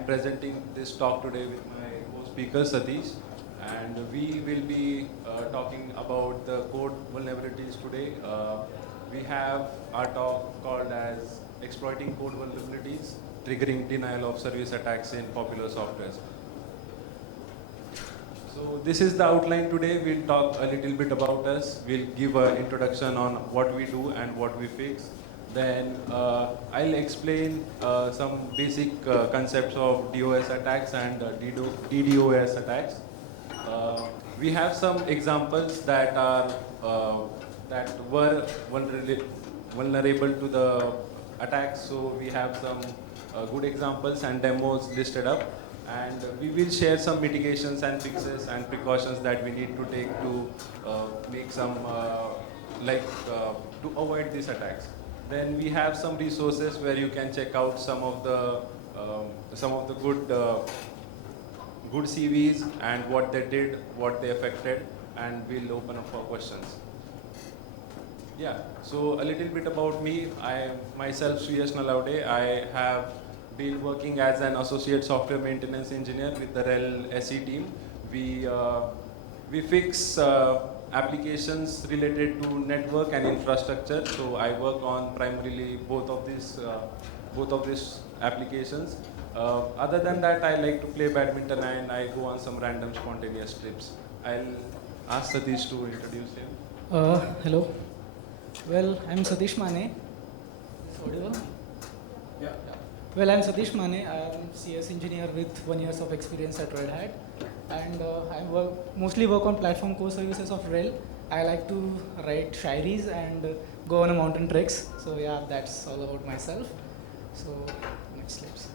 am presenting this talk today with my co-speaker Satish, and we will be talking about the code vulnerabilities today. We have our talk called as exploiting code vulnerabilities, triggering denial of service attacks in popular softwares. So this is the outline today. We'll talk a little bit about us. We'll give an introduction on what we do and what we fix. Then I'll explain some basic concepts of DOS attacks and DDoS attacks. We have some examples that are that were vulnerable to the attacks. So we have some good examples and demos listed up. And we will share some mitigations and fixes and precautions that we need to take to make some, to avoid these attacks. Then we have some resources where you can check out some of the good CVs and what they did, what they affected, and we'll open up for questions. Yeah. So a little bit about me. I am myself Suyash Nalwade. I have been working as an associate software maintenance engineer with the RHEL SE team. We fix applications related to network and infrastructure. So I work on primarily both of these applications. Other than that, I like to play badminton and I go on some random spontaneous trips. I'll ask Satish to introduce him. Hello. Well, I'm Satish Mane. Audible? Yeah. Well, I'm Satish Mane. I am CS engineer with 1 year of experience at Red Hat, and I mostly work on platform core services of RHEL. I like to write shairis and go on a mountain treks. So yeah, that's all about myself. So next slides.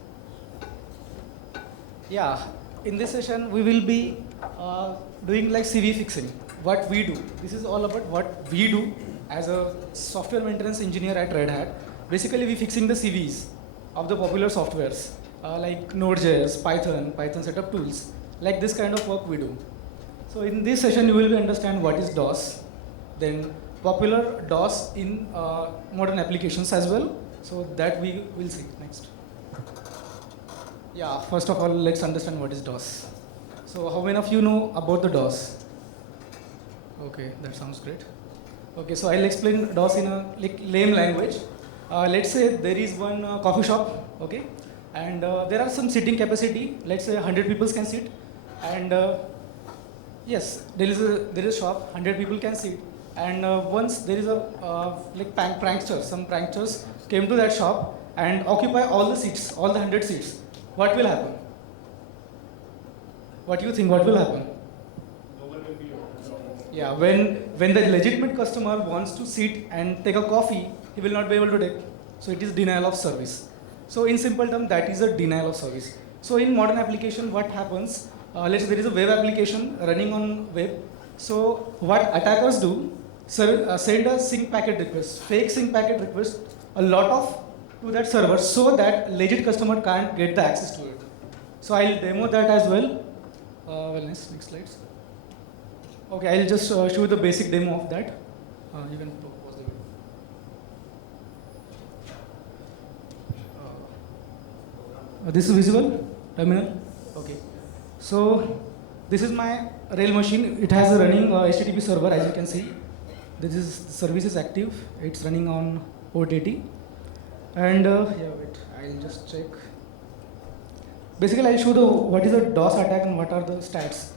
Yeah, in this session we will be doing like CV fixing. What we do. This is all about what we do as a software maintenance engineer at Red Hat. Basically, we fixing the CVs of the popular softwares like Node.js, Python setup tools, like this kind of work we do. So in this session, you will understand what is DOS, then popular DOS in modern applications as well. So that we will see next. Yeah, first of all, let's understand what is DOS. So how many of you know about the DOS? Okay, that sounds great. Okay, so I'll explain DOS in a lame language. Let's say there is one coffee shop, okay, and there are some seating capacity. Let's say 100 people can sit, and yes, there is a shop, 100 people can sit, and once there is a some pranksters came to that shop and occupy all the seats, all the 100 seats. What will happen? What do you think? What will happen? Yeah, when the legitimate customer wants to sit and take a coffee, he will not be able to take. So it is denial of service. So in simple terms, that is a denial of service. So in modern application, what happens? Let's say there is a web application running on web. So what attackers do, send a sync packet request, fake sync packet request, a lot of to that server so that legit customer can't get the access to it. So I'll demo that as well. Next slides. Okay, I'll just show you the basic demo of that. You can pause the video. This is visible? Terminal? Okay. So, this is my RHEL machine. It has a running HTTP server, as you can see. The service is active. It's running on port 80. And I'll just check. Basically, I'll show what is a DOS attack and what are the stats.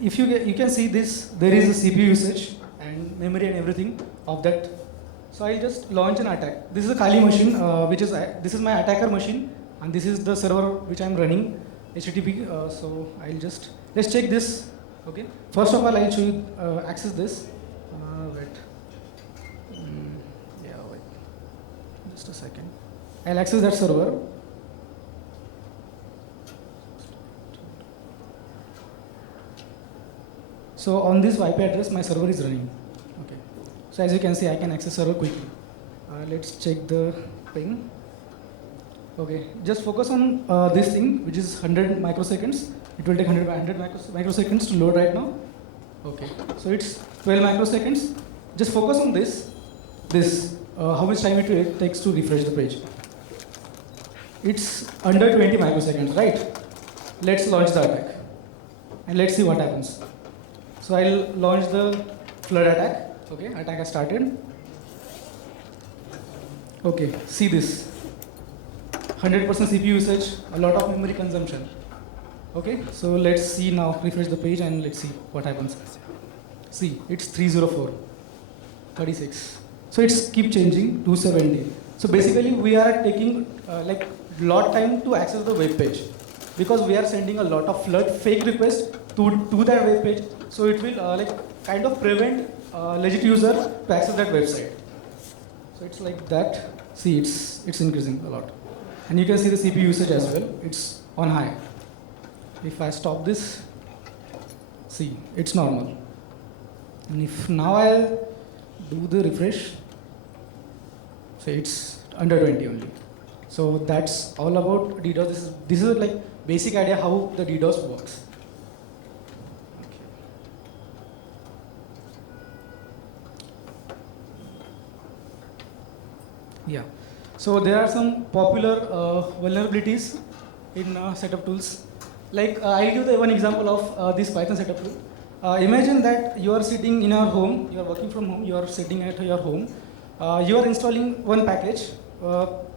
If you can see this, there is a CPU usage and memory and everything of that. So I'll just launch an attack. This is a Kali machine, this is my attacker machine, and this is the server which I'm running, HTTP. So let's check this. Okay. First of all, I'll show you access this. Wait. Just a second. I'll access that server. So on this IP address, my server is running. Okay. So as you can see, I can access server quickly. Let's check the ping. Okay. Just focus on this thing, which is 100 microseconds. It will take 100 microseconds to load right now. Okay. So it's 12 microseconds. Just focus on this. How much time it takes to refresh the page. it's under 20 microseconds, right? Let's launch the attack. And let's see what happens. So I'll launch the flood attack. Okay, attack has started. Okay, see this. 100% CPU usage, a lot of memory consumption. Okay, so let's see now, refresh the page and let's see what happens. See, it's 304, 36. So it's keep changing, 270. So basically we are taking like lot time to access the web page because we are sending a lot of flood fake requests to that web page. So it will like kind of prevent legit user to access that website. So it's like that. See, it's increasing a lot. And you can see the CPU usage as well. It's on high. If I stop this, see, it's normal. And if now I do the refresh, so it's under 20 only. So that's all about DDoS. This is like basic idea how the DDoS works. Yeah. So there are some popular vulnerabilities in setup tools. Like I'll give the one example of this Python setup tool. Imagine that you are sitting in your home, you are working from home, you are sitting at your home. You are installing one package,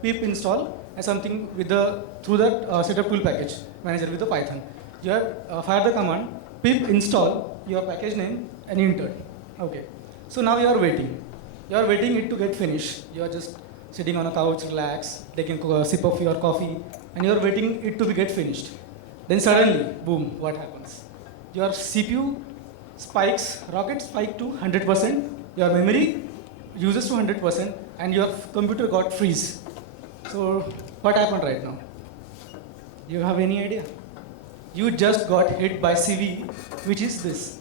pip install, and something with the through that setup tool package manager with the Python. You have fire the command pip install your package name and enter. Okay. So now you are waiting. You are waiting it to get finished. You are just sitting on a couch, relax, taking a sip of your coffee, and you are waiting it to get finished. Then suddenly, boom, what happens? Your CPU spikes, rocket spike to 100%, your memory uses to 100%, and your computer got freeze. So what happened right now? You have any idea? You just got hit by CV, which is this,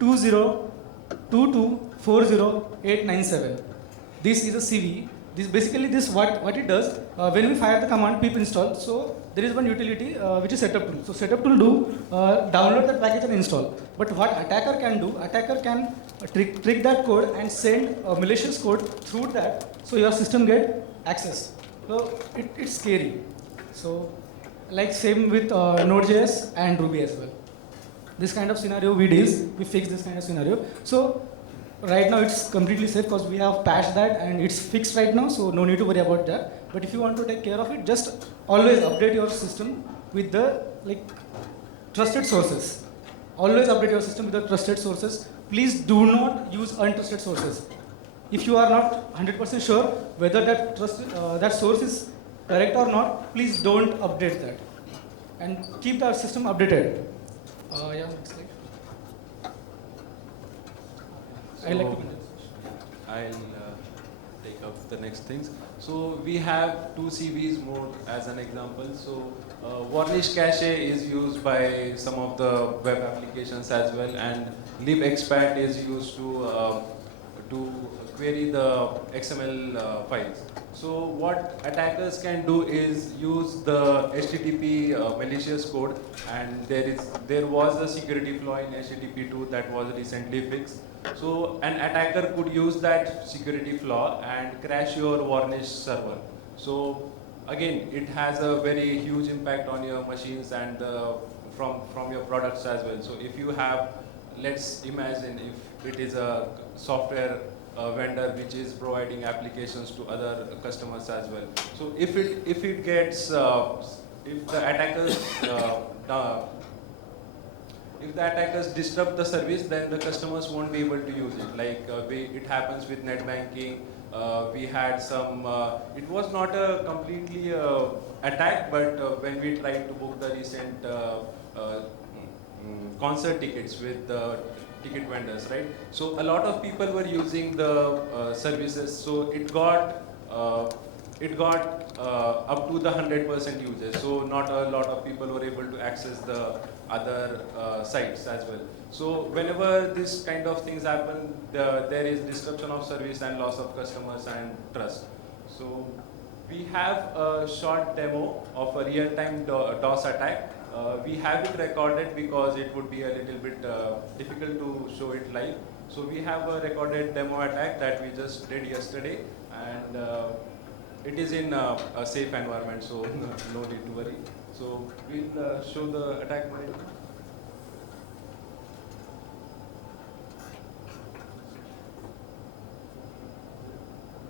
2022400897. This is a CV. This basically what it does when we fire the command pip install. So there is one utility which is setup tool. So setup tool do download that package and install. But what attacker can do, attacker can trick that code and send a malicious code through that, so your system get access. So it's scary. So like same with Node.js and Ruby as well. This kind of scenario we fix this kind of scenario. So right now it's completely safe because we have patched that and it's fixed right now, so no need to worry about that. But if you want to take care of it, just always update your system with the trusted sources. Always update your system with the trusted sources. Please do not use untrusted sources. If you are not 100% sure whether that source is correct or not, please don't update that. And keep the system updated. Yeah, next slide. I'll take up the next things. So we have two CVs more as an example. So varnish cache is used by some of the web applications as well, and libexpat is used to query the XML files. So what attackers can do is use the HTTP malicious code, and there was a security flaw in HTTP 2 that was recently fixed. So an attacker could use that security flaw and crash your varnish server. So again, it has a very huge impact on your machines and from your products as well. So if you have, let's imagine if it is a software vendor which is providing applications to other customers as well. So if it gets if the attackers disrupt the service, then the customers won't be able to use it. Like it happens with net banking. We had some. It was not a completely attack, but when we tried to book the recent concert tickets with the ticket vendors, right? So a lot of people were using the services. So it got up to the 100% usage. So not a lot of people were able to access the other sites as well. So whenever this kind of things happen, there is disruption of service and loss of customers and trust. So we have a short demo of a real-time DOS attack. We have it recorded because it would be a little bit difficult to show it live. So we have a recorded demo attack that we just did yesterday, and it is in a safe environment, so no need to worry. So we'll show the attack mode.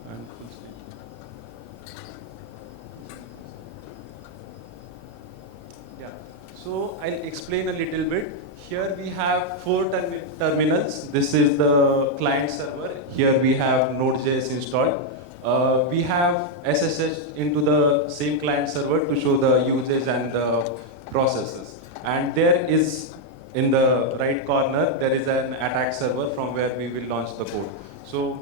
And full screen. Yeah. So I'll explain a little bit. Here we have 4 terminals. This is the client server. Here we have Node.js installed. We have SSH into the same client server to show the usage and the processes. And there is, in the right corner, there is an attack server from where we will launch the code. So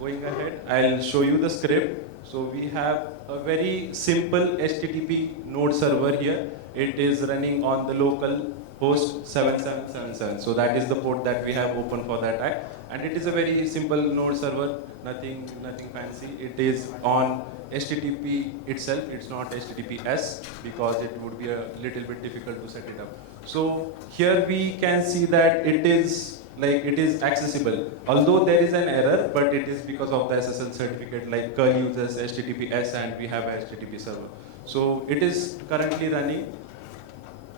going ahead, I'll show you the script. So we have a very simple HTTP node server here. It is running on the local host 7777. So that is the port that we have open for the attack. And it is a very simple node server, nothing fancy. It is on HTTP itself. It's not HTTPS because it would be a little bit difficult to set it up. So here we can see that it is accessible. Although there is an error, but it is because of the SSL certificate, like curl uses HTTPS and we have a HTTP server. So it is currently running.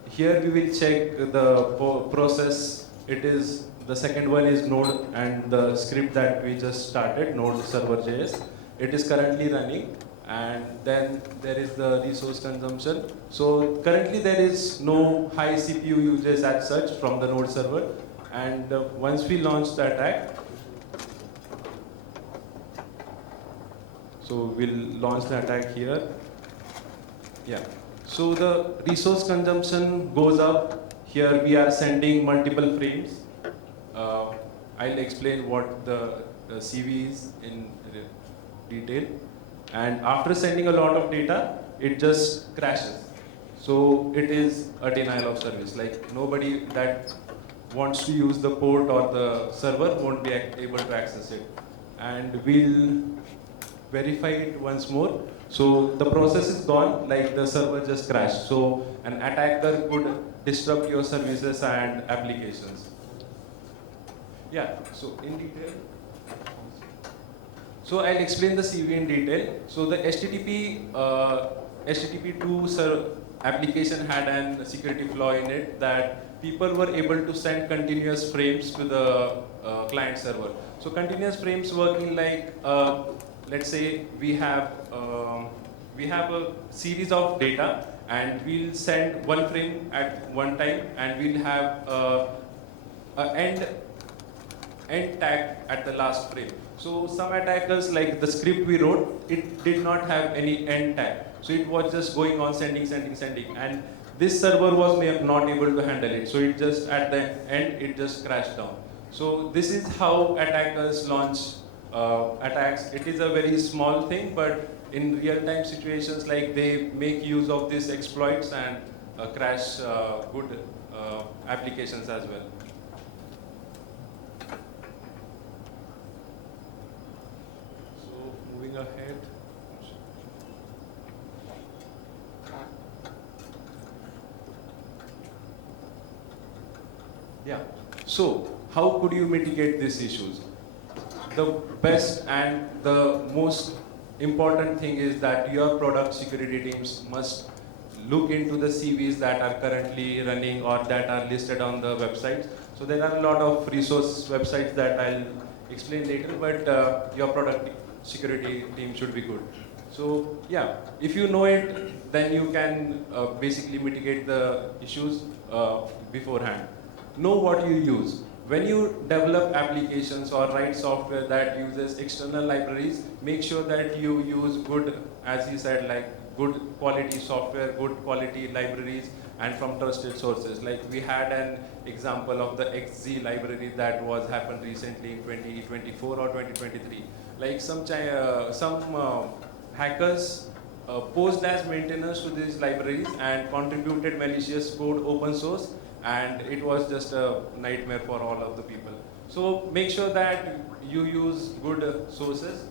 Here we will check the process. It is, the second one is Node and the script that we just started, Node server.js. It is currently running. And then there is the resource consumption. So currently there is no high CPU usage as such from the Node server. And once we launch the attack, so we'll launch the attack here. Yeah. So the resource consumption goes up. Here we are sending multiple frames. I'll explain what the CV is in detail. And after sending a lot of data, it just crashes. So it is a denial of service. Like nobody that wants to use the port or the server won't be able to access it. And we'll verify it once more. So the process is gone, like the server just crashed. So an attacker could disrupt your services and applications. Yeah, so in detail. So I'll explain the CV in detail. So the HTTP2 application had a security flaw in it that people were able to send continuous frames to the client server. So continuous frames working like, let's say we have a series of data and we'll send one frame at one time and we'll have an end tag at the last frame. So some attackers, like the script we wrote, it did not have any end tag. So it was just going on sending. And this server was not able to handle it. So it just, at the end, it just crashed down. So this is how attackers launch attacks. It is a very small thing, but in real-time situations, like they make use of these exploits and crash good applications as well. So moving ahead. Yeah. So how could you mitigate these issues? The best and the most important thing is that your product security teams must look into the CVs that are currently running or that are listed on the websites. So there are a lot of resource websites that I'll explain later, but your product security team should be good. So yeah, if you know it, then you can basically mitigate the issues beforehand. Know what you use. When you develop applications or write software that uses external libraries, make sure that you use good, as he said, like good quality software, good quality libraries, and from trusted sources. Like we had an example of the XZ library that was happened recently in 2024 or 2023. Like some hackers posed as maintainers to these libraries and contributed malicious code open source, and it was just a nightmare for all of the people. So make sure that you use good sources.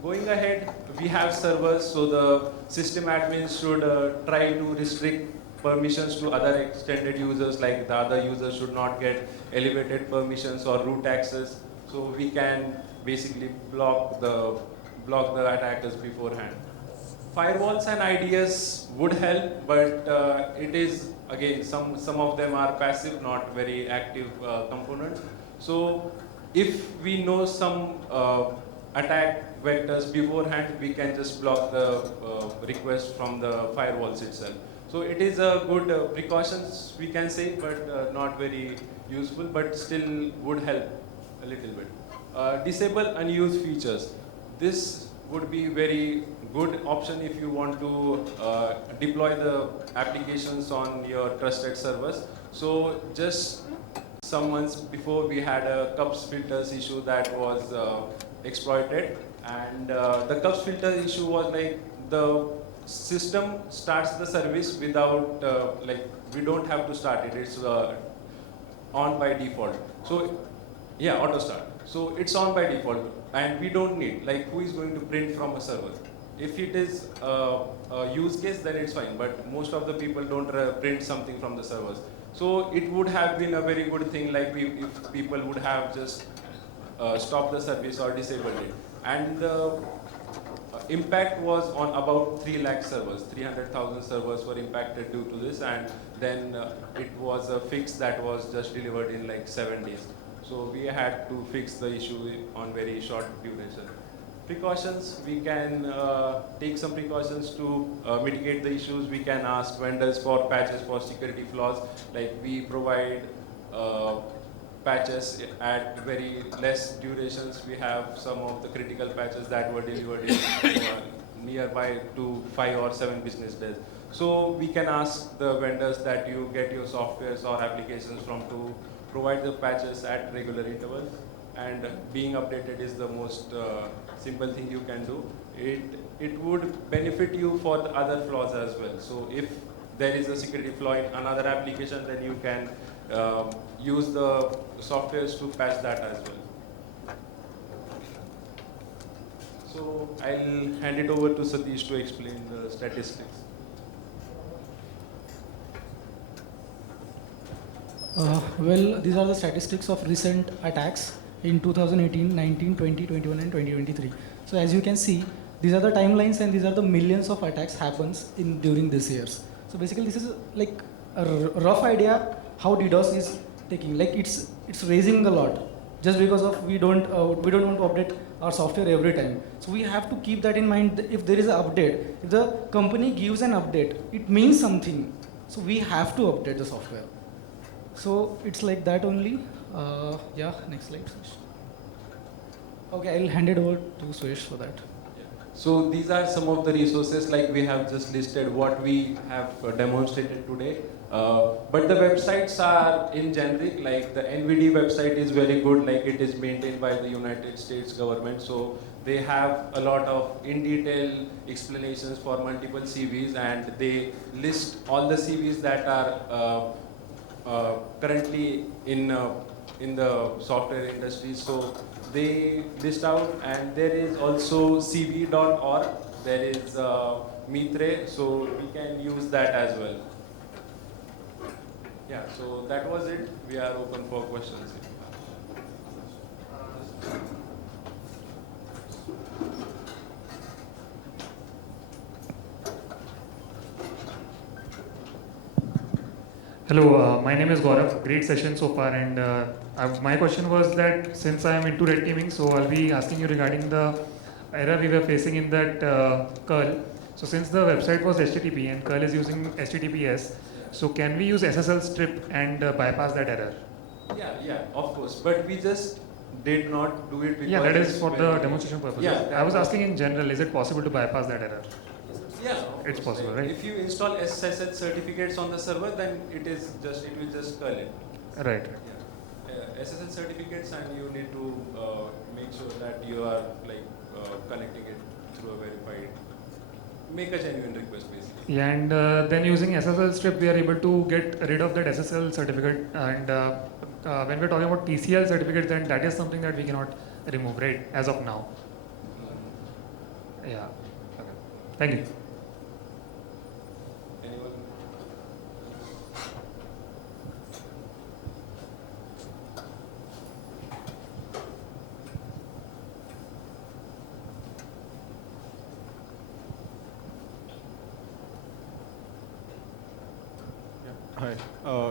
Going ahead, we have servers, so the system admins should try to restrict permissions to other extended users, like the other users should not get elevated permissions or root access. So we can basically block block the attackers beforehand. Firewalls and IDS would help, but it is, again, some of them are passive, not very active components. So if we know some attack vectors beforehand, we can just block the request from the firewalls itself. So it is a good precautions, we can say, but not very useful, but still would help a little bit. Disable unused features. This would be very good option if you want to deploy the applications on your trusted servers. So just some months before, we had a cups filters issue that was exploited, and the cups filter issue was like the system starts the service without like we don't have to start it. It's on by default. So yeah, auto start. So it's on by default, and we don't need, like, who is going to print from a server? If it is a use case, then it's fine, but most of the people don't print something from the servers. So it would have been a very good thing, like if people would have just stopped the service or disabled it. And the impact was on about 3 lakh servers. 300,000 servers were impacted due to this, and then it was a fix that was just delivered in like 7 days. So we had to fix the issue on very short duration. Precautions, we can take some precautions to mitigate the issues. We can ask vendors for patches for security flaws. Like we provide patches at very less durations. We have some of the critical patches that were delivered in nearby to 5 or 7 business days. So we can ask the vendors that you get your softwares or applications from to provide the patches at regular intervals. And being updated is the most simple thing you can do. It would benefit you for the other flaws as well. So if there is a security flaw in another application, then you can use the softwares to patch that as well. So I'll hand it over to Satish to explain the statistics. Well, these are the statistics of recent attacks in 2018, 19, 20, 21, and 2023. So as you can see, these are the timelines, and these are the millions of attacks happens during these years. So basically, this is like a rough idea how DDoS is taking. Like it's raising a lot, just because of we don't want to update our software every time. So we have to keep that in mind. If there is an update, if the company gives an update, it means something. So we have to update the software. So it's like that only. Yeah, next slide. Okay, I'll hand it over to Suyash for that. So these are some of the resources, like we have just listed what we have demonstrated today. But the websites are in generic, like the NVD website is very good, like it is maintained by the United States government. So they have a lot of in-detail explanations for multiple CVs, and they list all the CVs that are currently in the software industry. So they list out, and there is also cv.org, there is Mitre, so we can use that as well. Yeah, so that was it. We are open for questions. Hello, my name is Gaurav. Great session so far, and my question was that since I am into red teaming, so I'll be asking you regarding the error we were facing in that curl. So since the website was HTTP and curl is using HTTPS, so can we use SSL strip and bypass that error? Yeah, of course. But we just did not do it because... Yeah, that is for the demonstration purpose. Yeah, I was asking in general, is it possible to bypass that error? Yeah, it's possible, right? If you install SSL certificates on the server, then it will just curl it. Right. Yeah. SSL certificates, and you need to make sure that you are connecting it through a verified, make a genuine request basically. Yeah, and then using SSL strip, we are able to get rid of that SSL certificate. And when we're talking about TCL certificate, then that is something that we cannot remove, right? As of now. Yeah. Okay. Thank you.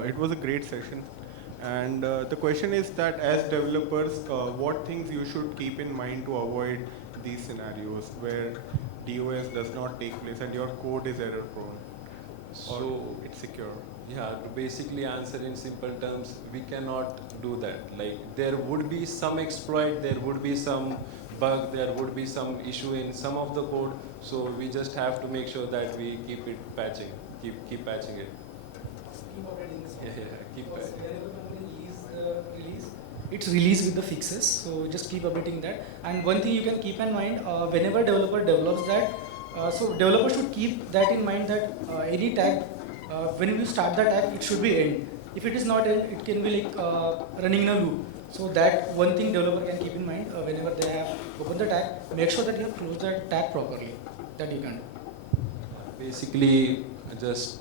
It was a great session. And the question is that as developers, what things you should keep in mind to avoid these scenarios where DOS does not take place and your code is error prone or So, it's secure? yeah, to basically answer in simple terms, we cannot do that. Like, there would be some exploit, there would be some bug, there would be some issue in some of the code. So we just have to make sure that we keep it patching, keep patching it. Keep updating this one. Keep Because patching. whenever company release, it's released with the fixes. So just keep updating that. And one thing you can keep in mind, whenever developer develops that, so developer should keep that in mind that any tag, when you start the tag, it should be end. If it is not end, it can be like running in a loop. So that one thing developer can keep in mind whenever they have opened the tag, make sure that you have closed the tag properly. That you can do. Basically, just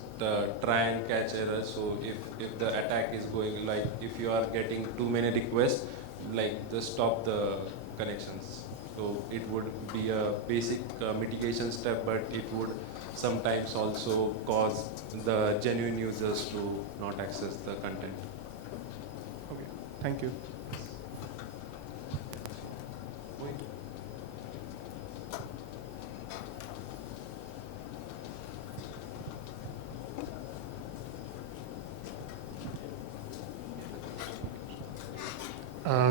try and catch errors. So if the attack is going, like if you are getting too many requests, like just stop the connections. So it would be a basic mitigation step, but it would sometimes also cause the genuine users to not access the content. Okay, thank you.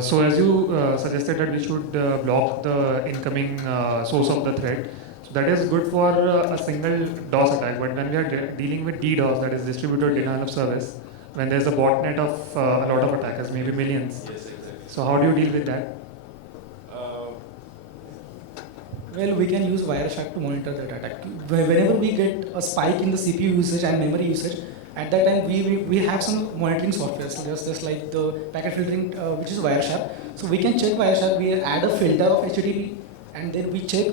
So as you suggested that we should block the incoming source of the thread. So that is good for a single DOS attack. But when we are dealing with DDoS, that is distributed denial of service, when there's a botnet of a lot of attackers, maybe millions. Yes, exactly. So how do you deal with that? Well, we can use Wireshark to monitor that attack. Whenever we get a spike in the CPU usage and memory usage, at that time we have some monitoring software, so just like the packet filtering, which is Wireshark. So we can check Wireshark, we add a filter of HTTP, and then we check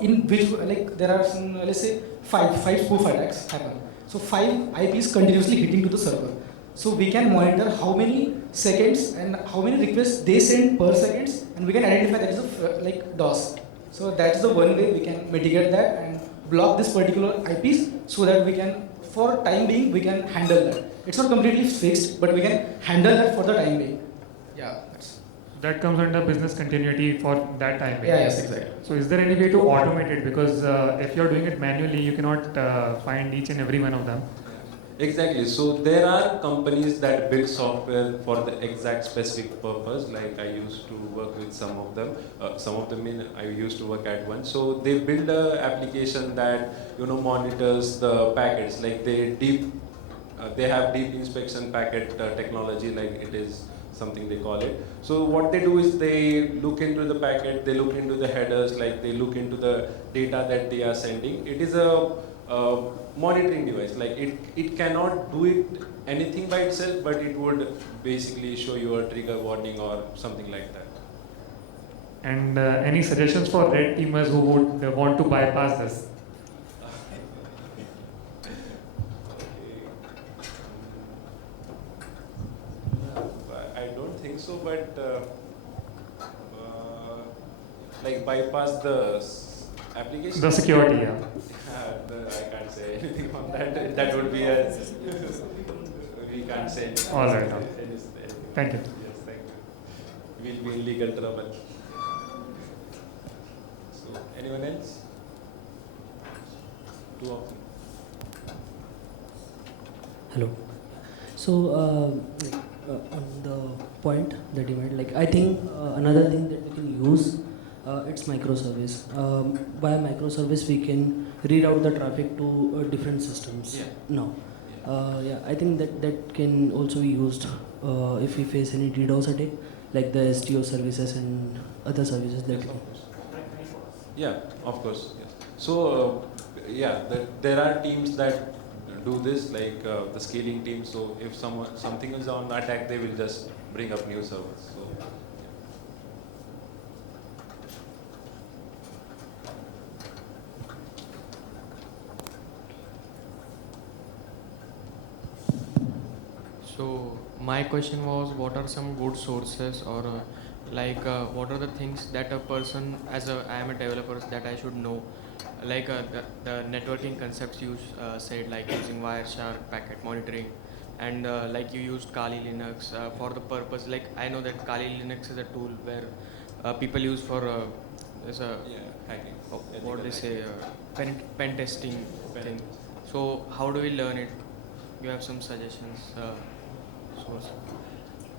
in which, like there are some, let's say five spoof attacks happen. So 5 IPs continuously hitting to the server. So we can monitor how many seconds and how many requests they send per seconds, and we can identify that is a like DOS. So that's the one way we can mitigate that and block this particular IPs so that we can, for time being, we can handle that. It's not completely fixed, but we can handle that for the time being. Yeah. That comes under business continuity for that time. Yeah, yes, exactly. So is there any way to automate it? Because if you're doing it manually, you cannot find each and every one of them. Exactly. So there are companies that build software for the exact specific purpose. Like I used to work with some of them. I used to work at one. So they build a application that monitors the packets. Like they have deep inspection packet technology. Like it is something they call it. So what they do is they look into the packet. They look into the headers. Like they look into the data that they are sending. It is a monitoring device. Like it cannot do it anything by itself, but it would basically show you a trigger warning or something like that. And any suggestions for red teamers who would want to bypass this? I don't think so, but like bypass the application. The security, yeah. I can't say anything on that. That would be a. We can't say anything. All right. Thank you. Yes, thank you. We'll be in legal trouble. So, anyone else? Two of them. Hello. So, on the point that you made, like I think another thing that we can use, it's microservice. By microservice, we can reroute the traffic to different systems. Yeah. Now, Yeah. I think that can also be used if we face any DDoS attack, like the STO services and other services that. Yes, of course. Yeah, of course. Yes. So, there are teams that do this, like the scaling team. So, if something is on attack, they will just bring up new servers. So, So my question was, what are some good sources, or what are the things that a person, I am a developer, that I should know, the networking concepts you said, like using Wireshark, packet monitoring, and like you used Kali Linux for the purpose. Like I know that Kali Linux is a tool where people use for as a Hacking. what they say pen testing Pen thing. So how do we learn it? You have some suggestions? Source.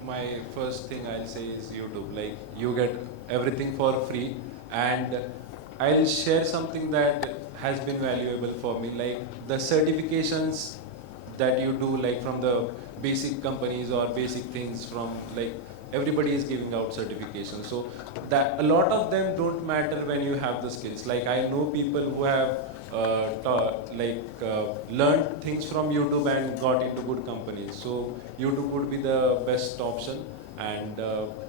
My first thing I'll say is YouTube. Like you get everything for free, and I'll share something that has been valuable for me. Like the certifications that you do, like from the basic companies or basic things from like everybody is giving out certifications. So that a lot of them don't matter when you have the skills. Like I know people who have learned things from YouTube and got into good companies. So YouTube would be the best option, and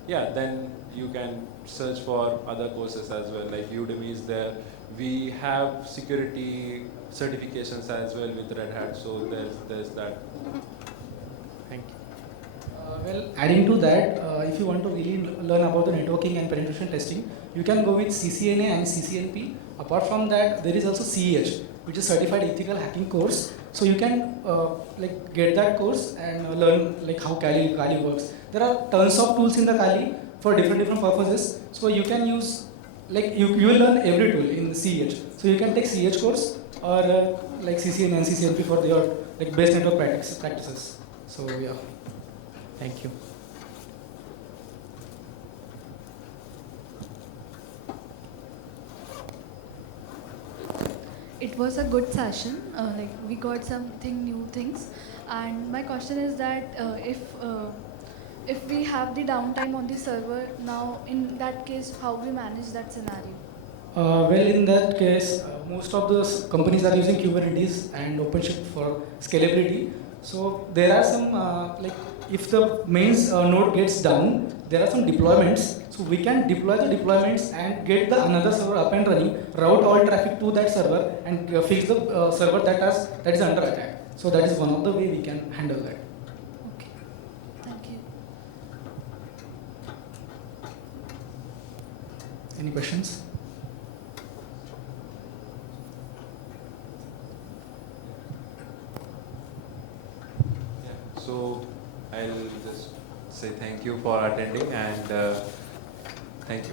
then you can search for other courses as well. Like Udemy is there. We have security certifications as well with Red Hat. So there's that. Thank you. Well, adding to that, if you want to really learn about the networking and penetration testing, you can go with CCNA and CCNP. Apart from that, there is also CEH, which is Certified Ethical Hacking course. So you can get that course and learn like how Kali works. There are tons of tools in the Kali for different purposes. So you can use you will learn every tool in CEH. So you can take CEH course or like CCNA and CCNP for your like best network practices. So yeah. Thank you. It was a good session. We got something new things, and my question is that if we have the downtime on the server now, in that case, how we manage that scenario? Well, in that case, most of the companies are using Kubernetes and OpenShift for scalability. So there are some if the mains node gets down, there are some deployments. So we can deploy the deployments and get the another server up and running, route all traffic to that server, and fix the server that is under attack. So that is one of the way we can handle that. Okay, thank you. Any questions? So I'll just say thank you for attending, and thank you.